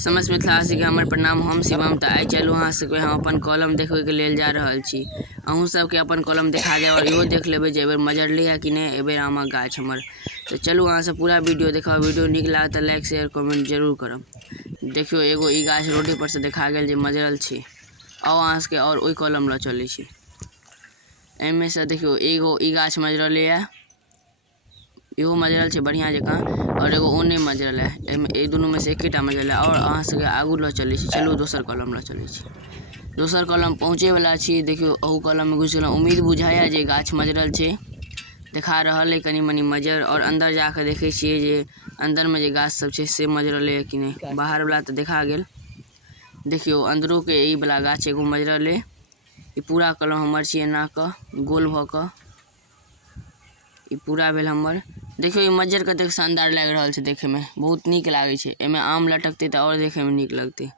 समस्त मिथिलावासी के हमर प्रणाम। हम शिवम। तो आई चलू अहाँ सबके हम अपन कॉलम देखबे के लेल जा रहल छी। अहूँ सबके अपन कॉलम देखा देब और इहो देख लेबै जे एबेर मजरलै है कि नहीं एबेर आमक गाछ हमर। तो चलू अहाँ सब पूरा वीडियो देखब। वीडियो नीक लागत तो लाइक शेयर कमेंट जरूर करब। देखियो एगो ई गाछ रोडे पर से देखा गेल जे मजरल छै। आओ अहाँ सबके और ओइ कॉलम ल चलै छी। एमे से देखियो एगो ई गाछ मजरलै है, इहो मजरल छै बढ़िया जकाँ, और एगो ओने मजरल है। ए दुनू में से एकेटा मजरल है। और अहाँ सबके आगू ल चलै छी। चलू दोसर कॉलम ल चलै छी। दोसर कॉलम पहुँचे वाला छी। देखियो अहू कॉलम में घुस गेलहुँ। उम्मीद बुझाया जे गाछ मजरल छै, देखा रहल है कनी मनी मजर। और अंदर जाके देखे छियै जे अंदर में जे गाछ सब छै से मजरल है कि नहीं। बाहर वाला तो देखा गेल। देखियो अंदरो के ई वाला गाछ एगो मजरल है। ई पूरा कॉलम हमर छी एना क गोल भ क ई पूरा भेल हमर। देखियो ई मज्जर कतेक शानदार लाग रहल छै देखे में, बहुत नीक लागे छै। एमे आम लटकते त और देखे में नीक लगते।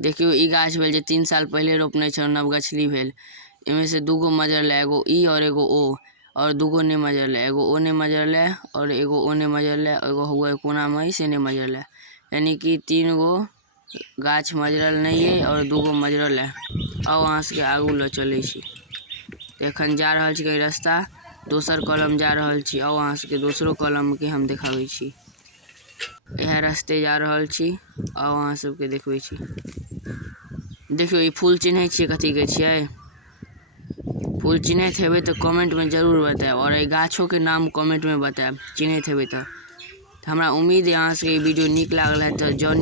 देखियो ई गाछ भेल जे 3 साल पहले रोपने छौ, नव गछली भेल। एमे से दूगो मजरल है, एगो ई और एगो ओ, और दूगो ने मजरल है। एगो ओने मजरल है और एगो ओने मजरल है, एगो हुआ कोना में से ने मजरल है। यानी कि 3 गो गाछ मजरल नहीं है और दूगो मजरल है। आओ अहाँ सबके आगू ल चलै छी। एखन जा रहल छी कहीं रास्ता, दोसर कॉलम जा रहल छी। आओ अहाँ सबके दोसरो कॉलम के हम देखाबै छी। यह रास्ते जा रहल छी। आओ अहाँ सबके देखबै छी। देखियो ई फूल चिन्है छियै कथी के छियै। फूल चिन्हैत हेबै तो कमेंट में जरूर बताएब, और एहि गाछो के नाम कमेंट में बताएब चिन्हैत हेबै तो। हमरा उम्मीद है अहाँ सबके ई वीडियो नीक लागल है। तो जँ